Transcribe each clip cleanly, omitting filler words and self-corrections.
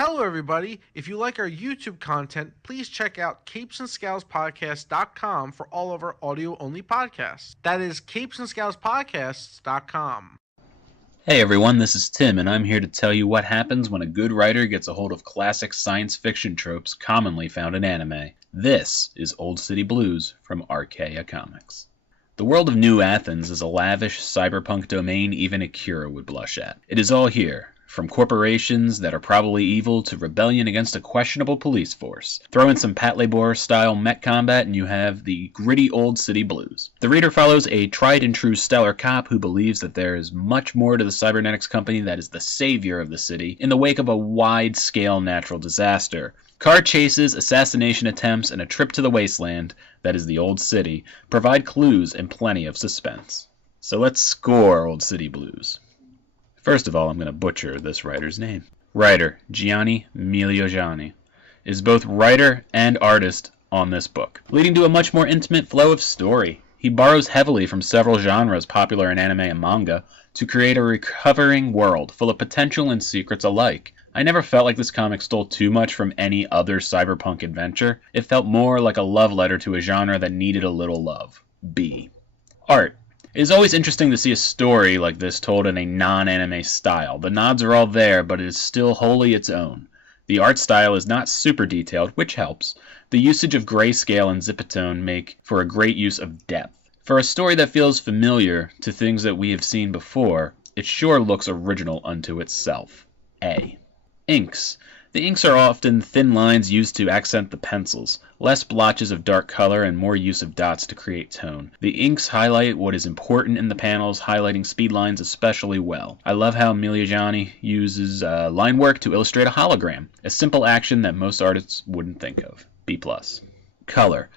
Hello, everybody. If you like our YouTube content, please check out CapesAndScowlsPodcast.com for all of our audio-only podcasts. That is CapesAndScowlsPodcasts.com. Hey everyone, this is Tim, and I'm here to tell you what happens when a good writer gets a hold of classic science fiction tropes commonly found in anime. This is Old City Blues from Archaea Comics. The world of New Athens is a lavish cyberpunk domain even Akira would blush at. It is all here, from corporations that are probably evil to rebellion against a questionable police force. Throw in some Patlabor-style mech combat and you have the gritty Old City Blues. The reader follows a tried-and-true stellar cop who believes that there is much more to the cybernetics company that is the savior of the city in the wake of a wide-scale natural disaster. Car chases, assassination attempts, and a trip to the wasteland, that is the Old City, provide clues and plenty of suspense. So let's score Old City Blues. First of all, I'm going to butcher this writer's name. Writer, Gianni Migliani, is both writer and artist on this book, leading to a much more intimate flow of story. He borrows heavily from several genres popular in anime and manga to create a recovering world full of potential and secrets alike. I never felt like this comic stole too much from any other cyberpunk adventure. It felt more like a love letter to a genre that needed a little love. B. Art. It is always interesting to see a story like this told in a non-anime style. The nods are all there, but it is still wholly its own. The art style is not super detailed, which helps. The usage of grayscale and zipatone make for a great use of depth. For a story that feels familiar to things that we have seen before, it sure looks original unto itself. A. Inks. The inks are often thin lines used to accent the pencils, less blotches of dark color and more use of dots to create tone. The inks highlight what is important in the panels, highlighting speed lines especially well. I love how Migliani uses line work to illustrate a hologram, a simple action that most artists wouldn't think of. B+. Color.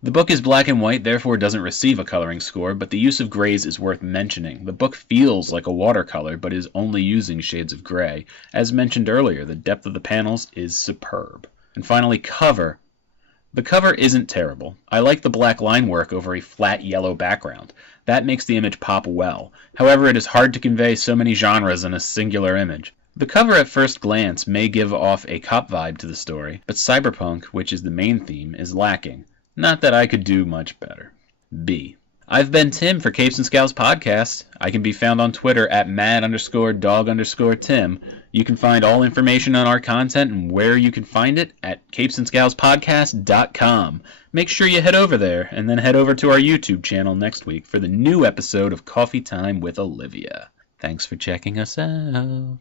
The book is black and white, therefore doesn't receive a coloring score, but the use of grays is worth mentioning. The book feels like a watercolor, but is only using shades of gray. As mentioned earlier, the depth of the panels is superb. And finally, cover. The cover isn't terrible. I like the black line work over a flat yellow background. That makes the image pop well. However, it is hard to convey so many genres in a singular image. The cover at first glance may give off a cop vibe to the story, but cyberpunk, which is the main theme, is lacking. Not that I could do much better. B. I've been Tim for Capes and Scowls Podcast. I can be found on Twitter at mad_dog_Tim. You can find all information on our content and where you can find it at CapesAndScowlsPodcast.com. Make sure you head over there and then head over to our YouTube channel next week for the new episode of Coffee Time with Olivia. Thanks for checking us out.